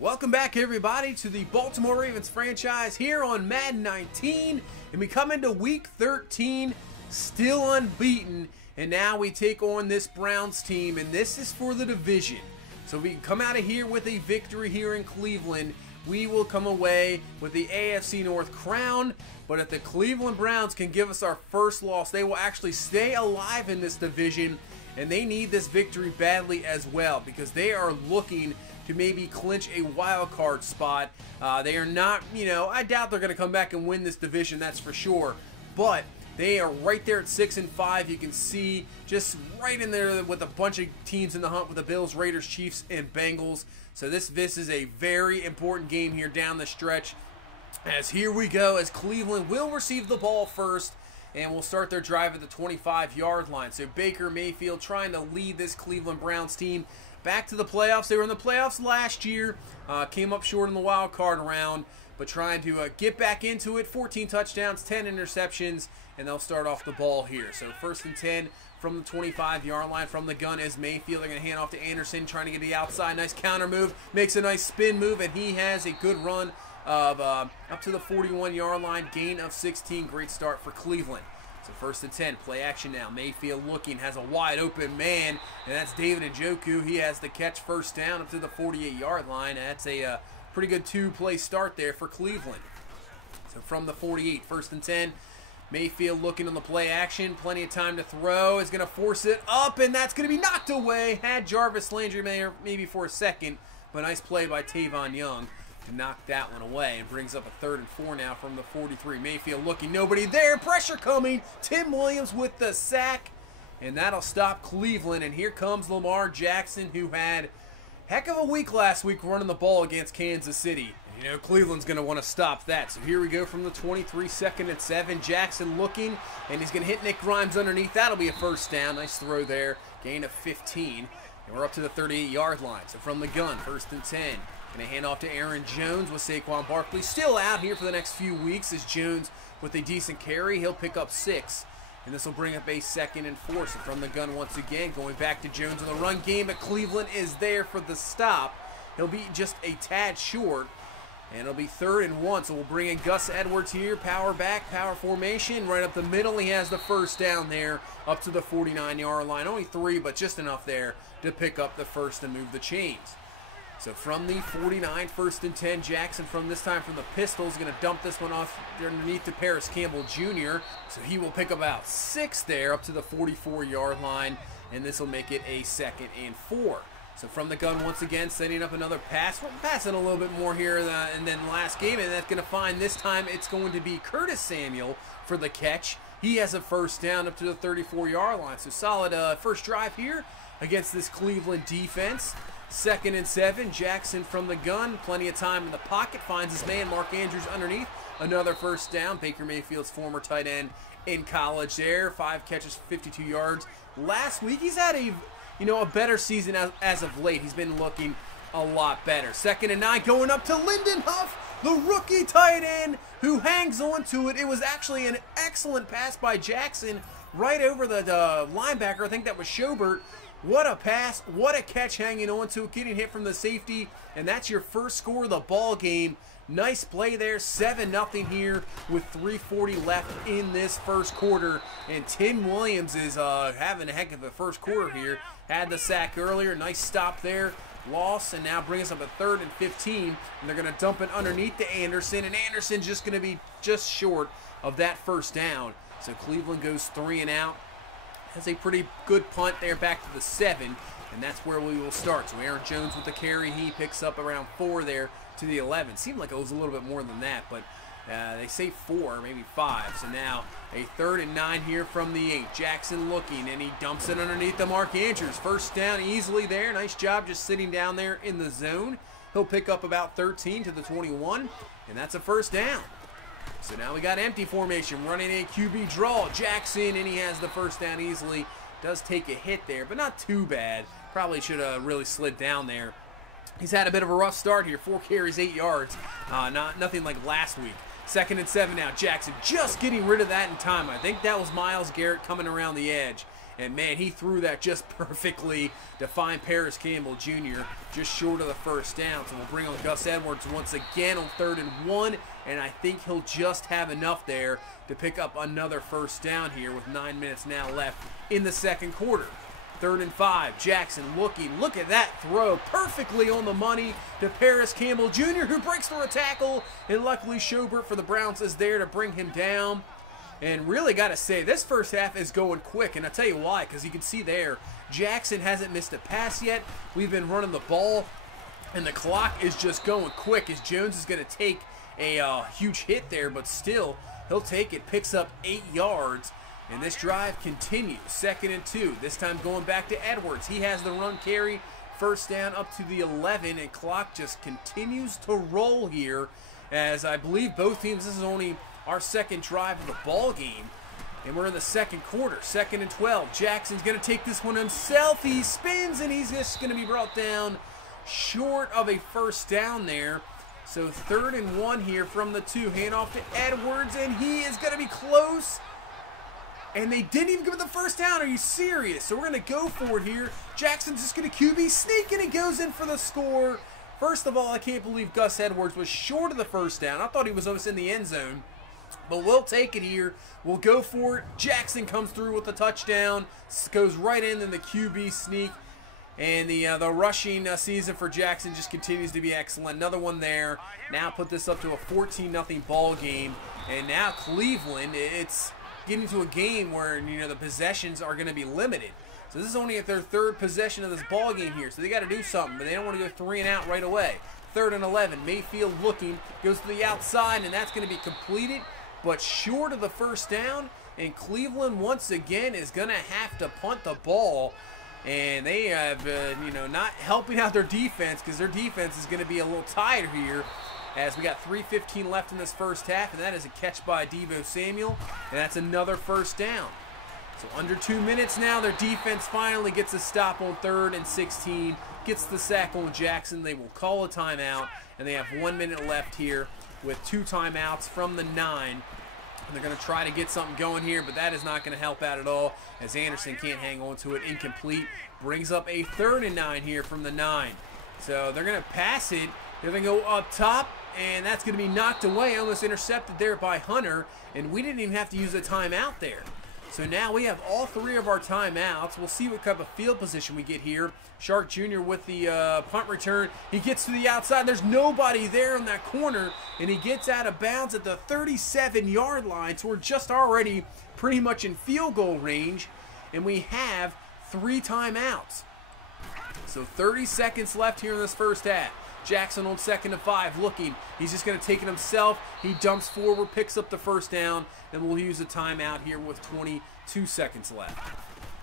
Welcome back, everybody, to the Baltimore Ravens franchise here on Madden 19. And we come into Week 13, still unbeaten. And now we take on this Browns team, and this is for the division. So we can come out of here with a victory here in Cleveland. We will come away with the AFC North crown. But if the Cleveland Browns can give us our first loss, they will actually stay alive in this division. And they need this victory badly as well, because they are looking to maybe clinch a wild card spot. They are not, I doubt they're going to come back and win this division, that's for sure. But they are right there at 6-5. You can see just right in there with a bunch of teams in the hunt with the Bills, Raiders, Chiefs, and Bengals. So this is a very important game here down the stretch. As here we go, as Cleveland will receive the ball first, and will start their drive at the 25-yard line. So Baker Mayfield trying to lead this Cleveland Browns team back to the playoffs. They were in the playoffs last year, came up short in the wild card round, but trying to get back into it. 14 touchdowns, 10 interceptions, and they'll start off the ball here. So 1st and 10 from the 25-yard line. From the gun is Mayfield. They're going to hand off to Anderson, trying to get the outside. Nice counter move, makes a nice spin move, and he has a good run of up to the 41-yard line, gain of 16. Great start for Cleveland. So 1st and 10, play action now. Mayfield looking, has a wide open man, and that's David Njoku. He has the catch, first down up to the 48-yard line. That's a pretty good two-play start there for Cleveland. So from the 48, 1st and 10, Mayfield looking on the play action. Plenty of time to throw. Is going to force it up, and that's going to be knocked away. Had Jarvis Landry there maybe for a second, but nice play by Tavon Young to knock that one away, and brings up a 3rd and 4 now from the 43. Mayfield looking, nobody there, pressure coming. Tim Williams with the sack, and that'll stop Cleveland. And here comes Lamar Jackson, who had heck of a week last week running the ball against Kansas City. Cleveland's going to want to stop that. So here we go from the 23, 2nd and 7. Jackson looking, and he's going to hit Nick Grimes underneath. That'll be a first down. Nice throw there. Gain of 15. And we're up to the 38-yard line. So from the gun, 1st and 10. Going to hand off to Aaron Jones with Saquon Barkley. Still out here for the next few weeks as Jones with a decent carry. He'll pick up 6. And this will bring up a 2nd and 4. So from the gun once again, going back to Jones in the run game. But Cleveland is there for the stop. He'll be just a tad short. And it'll be 3rd and 1. So we'll bring in Gus Edwards here. Power back, power formation. Right up the middle. He has the first down there up to the 49-yard line. Only 3, but just enough there to pick up the first and move the chains. So from the 49, 1st and 10, Jackson from this time from the pistol is going to dump this one off underneath to Paris Campbell Jr. So he will pick about 6 there up to the 44-yard line, and this will make it a 2nd and 4. So from the gun once again, setting up another pass. We're passing a little bit more here than the last game, and that's going to find this time it's going to be Curtis Samuel for the catch. He has a first down up to the 34-yard line. So solid first drive here against this Cleveland defense. 2nd and 7, Jackson from the gun. Plenty of time in the pocket. Finds his man, Mark Andrews, underneath. Another first down. Baker Mayfield's former tight end in college there. 5 catches, 52 yards. Last week, he's had a better season as of late. He's been looking a lot better. 2nd and 9, going up to Lyndon Huff, the rookie tight end, who hangs on to it. It was actually an excellent pass by Jackson right over the linebacker. I think that was Schobert. What a pass, what a catch hanging on to it, getting hit from the safety, and that's your first score of the ball game. Nice play there, 7-0 here with 3:40 left in this first quarter, and Tim Williams is having a heck of a first quarter here. Had the sack earlier, nice stop there, loss, and now brings us up a 3rd and 15, and they're going to dump it underneath to Anderson, and Anderson's just going to be just short of that first down. So Cleveland goes 3 and out. Has a pretty good punt there back to the 7, and that's where we will start. So Aaron Jones with the carry. He picks up around 4 there to the 11. Seemed like it was a little bit more than that, but they say 4, maybe 5. So now a 3rd and 9 here from the 8. Jackson looking, and he dumps it underneath the Mark Andrews. First down easily there. Nice job just sitting down there in the zone. He'll pick up about 13 to the 21, and that's a first down. So now we got empty formation, running a QB draw. Jackson, and he has the first down easily. Does take a hit there, but not too bad. Probably should have really slid down there. He's had a bit of a rough start here. 4 carries, 8 yards. Nothing like last week. 2nd and 7 now. Jackson just getting rid of that in time. I think that was Myles Garrett coming around the edge. And man, he threw that just perfectly to find Paris Campbell Jr. just short of the first down. So we'll bring on Gus Edwards once again on 3rd and 1, and I think he'll just have enough there to pick up another first down here with 9 minutes now left in the second quarter. 3rd and 5, Jackson looking. Look at that throw, perfectly on the money to Paris Campbell Jr., who breaks through a tackle, and luckily Schobert for the Browns is there to bring him down. And really got to say, this first half is going quick, and I'll tell you why, because you can see there, Jackson hasn't missed a pass yet. We've been running the ball, and the clock is just going quick as Jones is going to take a huge hit there, but still, he'll take it, picks up 8 yards, and this drive continues. 2nd and 2, this time going back to Edwards. He has the run carry, first down up to the 11, and clock just continues to roll here, as I believe both teams, this is only our second drive of the ball game, and we're in the second quarter. 2nd and 12. Jackson's going to take this one himself. He spins, and he's just going to be brought down short of a first down there. So 3rd and 1 here from the 2. Handoff to Edwards, and he is going to be close. And they didn't even give him the first down. Are you serious? So we're going to go for it here. Jackson's just going to QB sneak, and he goes in for the score. First of all, I can't believe Gus Edwards was short of the first down. I thought he was almost in the end zone. But we'll take it here. We'll go for it. Jackson comes through with the touchdown. Goes right in the QB sneak. And the rushing season for Jackson just continues to be excellent. Another one there. Now put this up to a 14-0 ball game. And now Cleveland, it's getting to a game where, you know, the possessions are going to be limited. So this is only at their 3rd possession of this ball game here. So they got to do something, but they don't want to go 3 and out right away. 3rd and 11. Mayfield looking, goes to the outside, and that's going to be completed, but short of the first down. And Cleveland once again is going to have to punt the ball. And they have, you know, not helping out their defense, because their defense is going to be a little tired here, as we got 3:15 left in this first half, and that is a catch by Deebo Samuel, and that's another first down. So under 2 minutes now, their defense finally gets a stop on 3rd and 16, gets the sack on Jackson. They will call a timeout, and they have 1 minute left here with 2 timeouts from the 9. And they're going to try to get something going here, but that is not going to help out at all, as Anderson can't hang on to it. Incomplete. Brings up a 3rd and 9 here from the 9. So they're going to pass it. They're going to go up top, and that's going to be knocked away. Almost intercepted there by Hunter, and we didn't even have to use a timeout there. So now we have all 3 of our timeouts. We'll see what type of field position we get here. Shark Jr. with the punt return. He gets to the outside. There's nobody there in that corner, and he gets out of bounds at the 37-yard line. So we're just already pretty much in field goal range, and we have 3 timeouts. So 30 seconds left here in this first half. Jackson on 2nd and 5 looking. He's just going to take it himself. He dumps forward, picks up the first down, and we'll use a timeout here with 22 seconds left.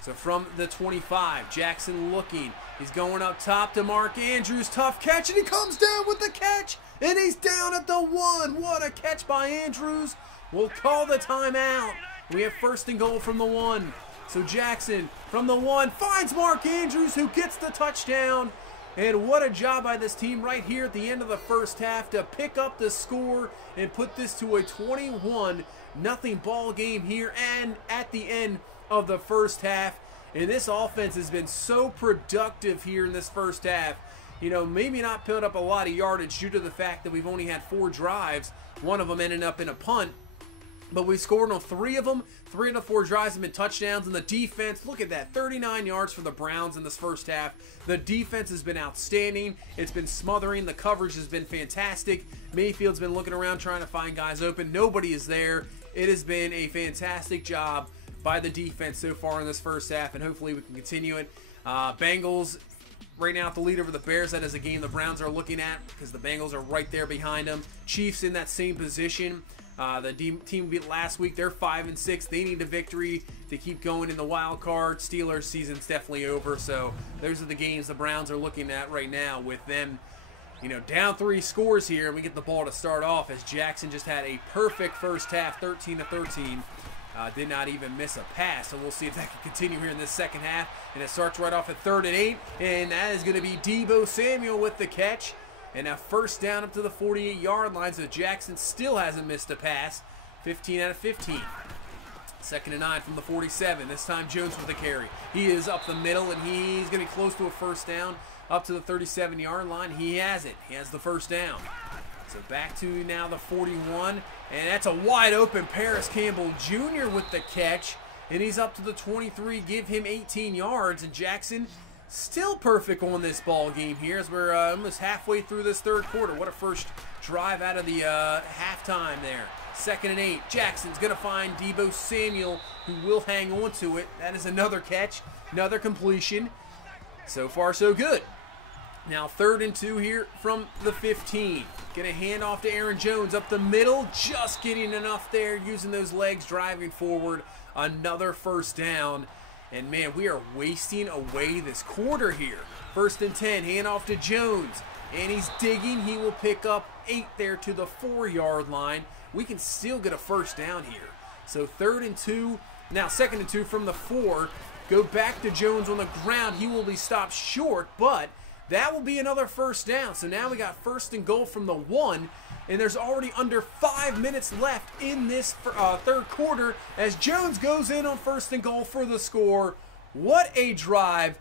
So from the 25, Jackson looking. He's going up top to Mark Andrews. Tough catch, and he comes down with the catch, and he's down at the 1. What a catch by Andrews. We'll call the timeout. We have 1st and goal from the 1. So Jackson from the 1 finds Mark Andrews, who gets the touchdown. And what a job by this team right here at the end of the first half to pick up the score and put this to a 21-0 ball game here and at the end of the first half. And this offense has been so productive here in this first half. You know, maybe not put up a lot of yardage due to the fact that we've only had 4 drives. One of them ended up in a punt. But we scored on 3 of them. 3 of the 4 drives have been touchdowns. And the defense, look at that, 39 yards for the Browns in this first half. The defense has been outstanding. It's been smothering. The coverage has been fantastic. Mayfield's been looking around trying to find guys open. Nobody is there. It has been a fantastic job by the defense so far in this first half, and hopefully we can continue it. Bengals right now at the lead over the Bears. That is a game the Browns are looking at because the Bengals are right there behind them. Chiefs in that same position. The team beat last week. They're 5-6. They need a victory to keep going in the wild card. Steelers season's definitely over. So those are the games the Browns are looking at right now, with them, you know, down 3 scores here. And we get the ball to start off as Jackson just had a perfect first half, 13-13. Did not even miss a pass. So we'll see if that can continue here in this second half. And it starts right off at 3rd and 8. And that is going to be Deebo Samuel with the catch. And now first down up to the 48-yard line, so Jackson still hasn't missed a pass. 15 out of 15. 2nd and 9 from the 47. This time Jones with the carry. He is up the middle, and he's going to be close to a first down up to the 37-yard line. He has it. He has the first down. So back to now the 41, and that's a wide open Paris Campbell Jr. with the catch, and he's up to the 23. Give him 18 yards, and Jackson still perfect on this ball game here as we're almost halfway through this third quarter. What a first drive out of the halftime there. 2nd and 8. Jackson's going to find Deebo Samuel, who will hang on to it. That is another catch, another completion. So far, so good. Now 3rd and 2 here from the 15. Gonna hand off to Aaron Jones up the middle, just getting enough there, using those legs, driving forward. Another first down. And man, we are wasting away this quarter here. 1st and 10, hand off to Jones. And he's digging, he will pick up 8 there to the 4-yard line. We can still get a first down here. So 3rd and 2, now 2nd and 2 from the 4. Go back to Jones on the ground, he will be stopped short, but that will be another first down. So now we got 1st and goal from the 1, and there's already under 5 minutes left in this third quarter as Jones goes in on 1st and goal for the score. What a drive,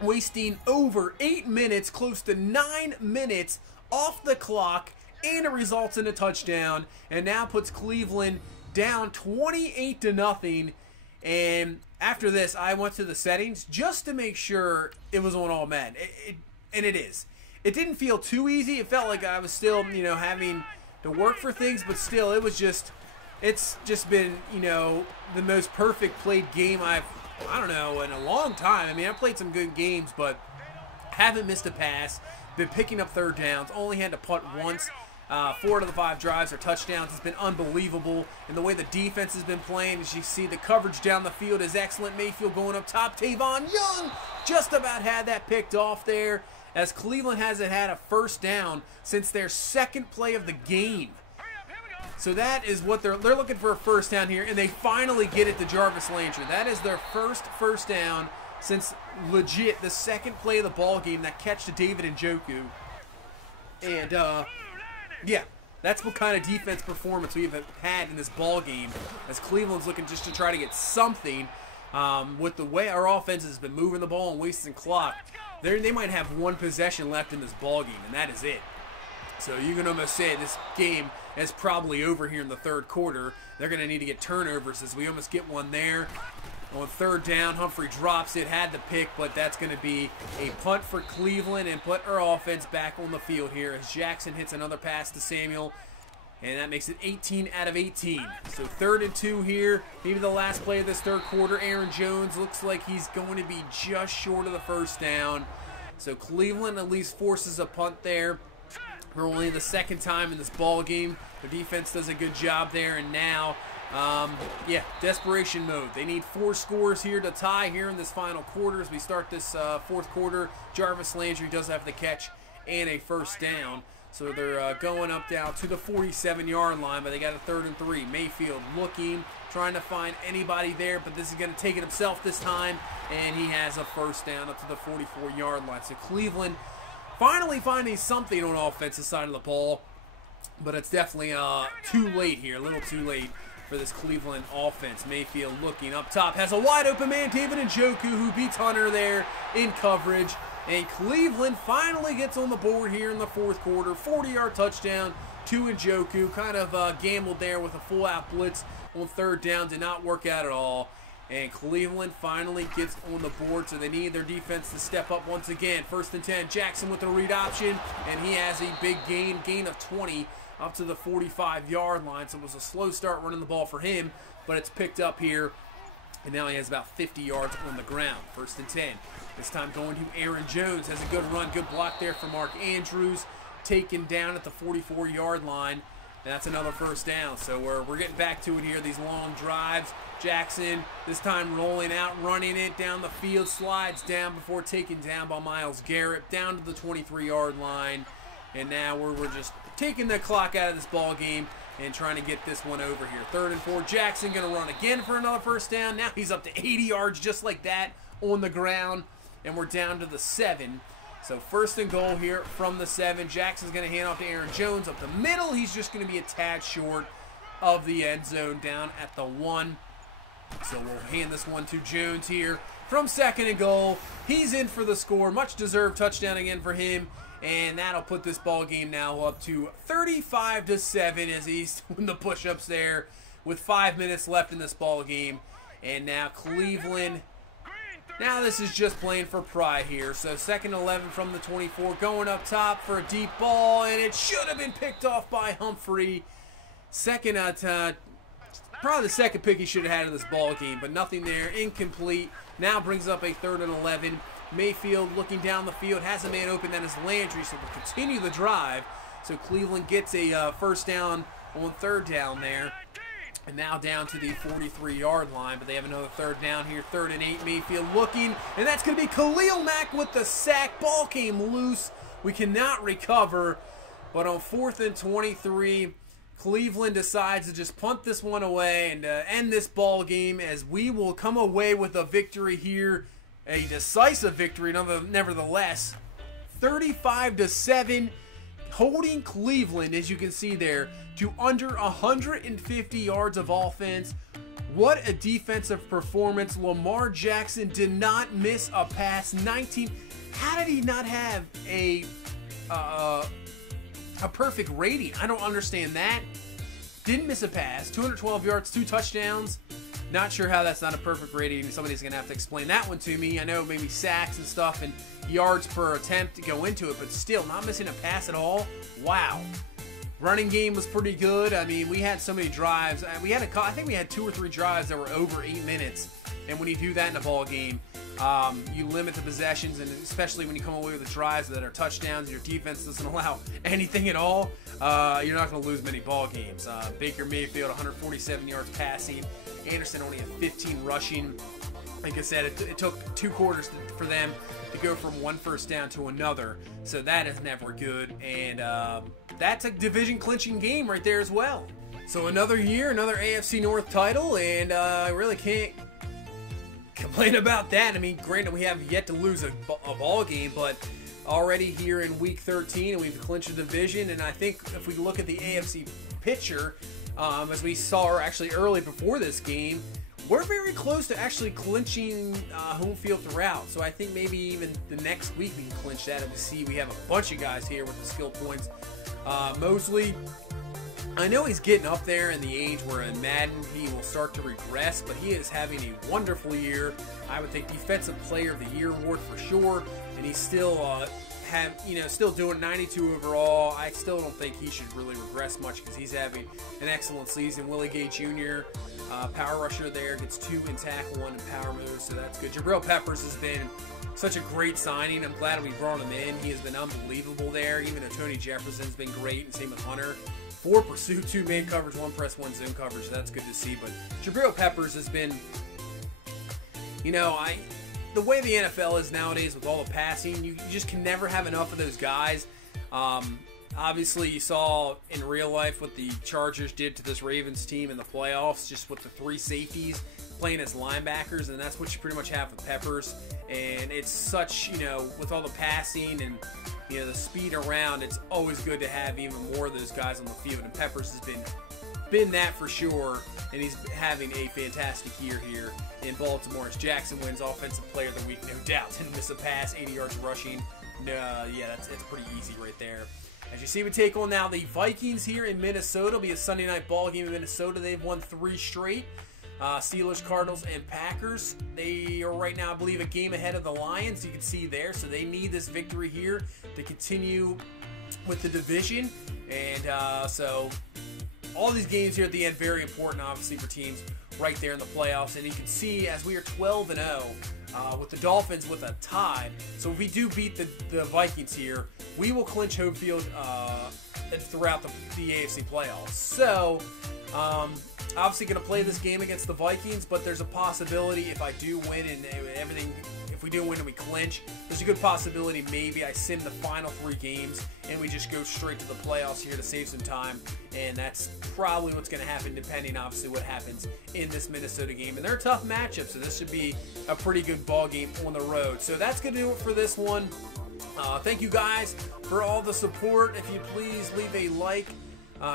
wasting over 8 minutes, close to 9 minutes off the clock, and it results in a touchdown, and now puts Cleveland down 28-0. And after this, I went to the settings just to make sure it was on ALL-MADDEN. And it is. It didn't feel too easy. It felt like I was still, you know, having to work for things, but still, it's just been, you know, the most perfect played game I don't know, in a long time. I mean, I've played some good games, but haven't missed a pass. Been picking up 3rd downs. Only had to punt once. 4 out of the 5 drives are touchdowns. It's been unbelievable. And the way the defense has been playing, as you see, the coverage down the field is excellent. Mayfield going up top. Tavon Young just about had that picked off there, as Cleveland hasn't had a first down since their 2nd play of the game. So that is what they're looking for, a first down here, and they finally get it to Jarvis Landry. That is their first down since legit the 2nd play of the ball game, that catch to David Njoku. And yeah, that's what kind of defense performance we've had in this ball game, as Cleveland's looking just to try to get something. With the way our offense has been moving the ball and wasting clock, they might have 1 possession left in this ball game, and that is it. So you can almost say this game is probably over here in the 3rd quarter. They're going to need to get turnovers, as we almost get one there. On 3rd down, Humphrey drops it, had the pick, but that's going to be a punt for Cleveland and put our offense back on the field here as Jackson hits another pass to Samuel, and that makes it 18 out of 18. So 3rd and 2 here, maybe the last play of this 3rd quarter. Aaron Jones looks like he's going to be just short of the first down. So Cleveland at least forces a punt there for only the 2nd time in this ball game. The defense does a good job there, and now yeah, desperation mode. They need 4 scores here to tie here in this final quarter as we start this 4th quarter. Jarvis Landry does have the catch and a first down. So they're going up down to the 47-yard line, but they got a 3rd and 3. Mayfield looking, trying to find anybody there, but this is going to take it himself this time, and he has a first down up to the 44-yard line. So Cleveland finally finding something on the offensive side of the ball, but it's definitely too late here, a little too late for this Cleveland offense. Mayfield looking up top, has a wide open man, David Njoku, who beats Hunter there in coverage. And Cleveland finally gets on the board here in the 4th quarter. 40-yard touchdown to Njoku. Kind of gambled there with a full-out blitz on 3rd down. Did not work out at all. And Cleveland finally gets on the board, so they need their defense to step up once again. 1st and 10, Jackson with the read option, and he has a big gain of 20 up to the 45-yard line. So it was a slow start running the ball for him, but it's picked up here, and now he has about 50 yards on the ground. 1st and 10. This time going to Aaron Jones. Has a good run, good block there for Mark Andrews. Taken down at the 44-yard line. And that's another first down. So we're getting back to it here, these long drives. Jackson this time rolling out, running it down the field. Slides down before taken down by Myles Garrett. Down to the 23-yard line. And now we're just taking the clock out of this ball game and trying to get this one over here. 3rd and 4. Jackson going to run again for another first down. Now he's up to 80 yards just like that on the ground. And we're down to the 7. So 1st and goal here from the 7. Jackson's going to hand off to Aaron Jones up the middle. He's just going to be a tad short of the end zone down at the 1. So we'll hand this one to Jones here from 2nd and goal. He's in for the score. Much deserved touchdown again for him. And that'll put this ball game now up to 35-7 as he's doing the push-ups there with 5 minutes left in this ball game. And now Cleveland, now this is just playing for pride here. So 2nd and 11 from the 24, going up top for a deep ball, and it should have been picked off by Humphrey. Probably the second pick he should have had in this ball game, but nothing there, incomplete. Now brings up a 3rd and 11. Mayfield looking down the field, has a man open, that is Landry, so we'll continue the drive. So Cleveland gets a first down on 3rd down there. And now down to the 43-yard line, but they have another 3rd down here, 3rd and 8. Mayfield looking, and that's going to be Khalil Mack with the sack. Ball came loose. We cannot recover, but on 4th and 23, Cleveland decides to just punt this one away and end this ball game, as we will come away with a victory here, a decisive victory nevertheless, 35-7. Holding Cleveland, as you can see there, to under 150 yards of offense. What a defensive performance. Lamar Jackson did not miss a pass. 19. How did he not have a perfect rating? I don't understand that. Didn't miss a pass. 212 yards, 2 touchdowns. Not sure how that's not a perfect rating. Somebody's going to have to explain that one to me. I know maybe sacks and stuff and yards per attempt to go into it, but still not missing a pass at all. Wow. Running game was pretty good. I mean, we had so many drives. I think we had 2 or 3 drives that were over 8 minutes. And when you do that in a ball game, you limit the possessions, and especially when you come away with the drives that are touchdowns, your defense doesn't allow anything at all, you're not going to lose many ball games. Baker Mayfield, 147 yards passing. Anderson only had 15 rushing. Like I said, it took 2 quarters for them to go from 1 first down to another. So that is never good. And that's a division clinching game right there as well. So another year, another AFC North title, and I really can't complain about that. I mean, granted, we have yet to lose a ball game, but already here in week 13, and we've clinched the division. And I think if we look at the AFC picture, as we saw actually early before this game, we're very close to actually clinching home field throughout. So I think maybe even the next week we can clinch that. And we see we have a bunch of guys here with the skill points. Mosley, I know he's getting up there in the age where in Madden he will start to regress, but he is having a wonderful year. I would think Defensive Player of the Year award for sure, and he's still still doing 92 overall. I still don't think he should really regress much because he's having an excellent season. Willie Gay Jr., power rusher there, gets 2 in tackle, 1 in power moves, so that's good. Jabril Peppers has been such a great signing. I'm glad we brought him in. He has been unbelievable there. Even though Tony Jefferson's been great, and same with Hunter. 4 pursuit, 2 man coverage, 1 press, 1 zone coverage. So that's good to see. But Jabril Peppers has been, the way the NFL is nowadays with all the passing, you just can never have enough of those guys. Obviously, you saw in real life what the Chargers did to this Ravens team in the playoffs, just with the 3 safeties playing as linebackers, and that's what you pretty much have with Peppers. And it's such, with all the passing and the speed around, it's always good to have even more of those guys on the field. And Peppers has been that for sure, and he's having a fantastic year here in Baltimore as Jackson wins Offensive Player of the Week, no doubt. Didn't miss a pass, 80 yards rushing. That's pretty easy right there. As you see, we take on now the Vikings here in Minnesota. It'll be a Sunday night ball game in Minnesota. They've won 3 straight. Steelers, Cardinals, and Packers. They are right now, I believe, a game ahead of the Lions. You can see there. So they need this victory here to continue with the division. And so all these games here at the end, very important, obviously, for teams right there in the playoffs. And you can see as we are 12-0 with the Dolphins with a tie. So if we do beat the Vikings here, we will clinch home field throughout the AFC playoffs. So obviously going to play this game against the Vikings, but there's a possibility if I do win and everything, if we do win and we clinch, there's a good possibility maybe I sim the final 3 games and we just go straight to the playoffs here to save some time. And that's probably what's going to happen, depending obviously what happens in this Minnesota game. And they're a tough matchup, so this should be a pretty good ball game on the road. So that's going to do it for this one. Thank you guys for all the support. If you please leave a like,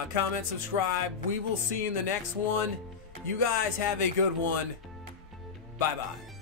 comment, subscribe. We will see you in the next one. You guys have a good one. Bye-bye.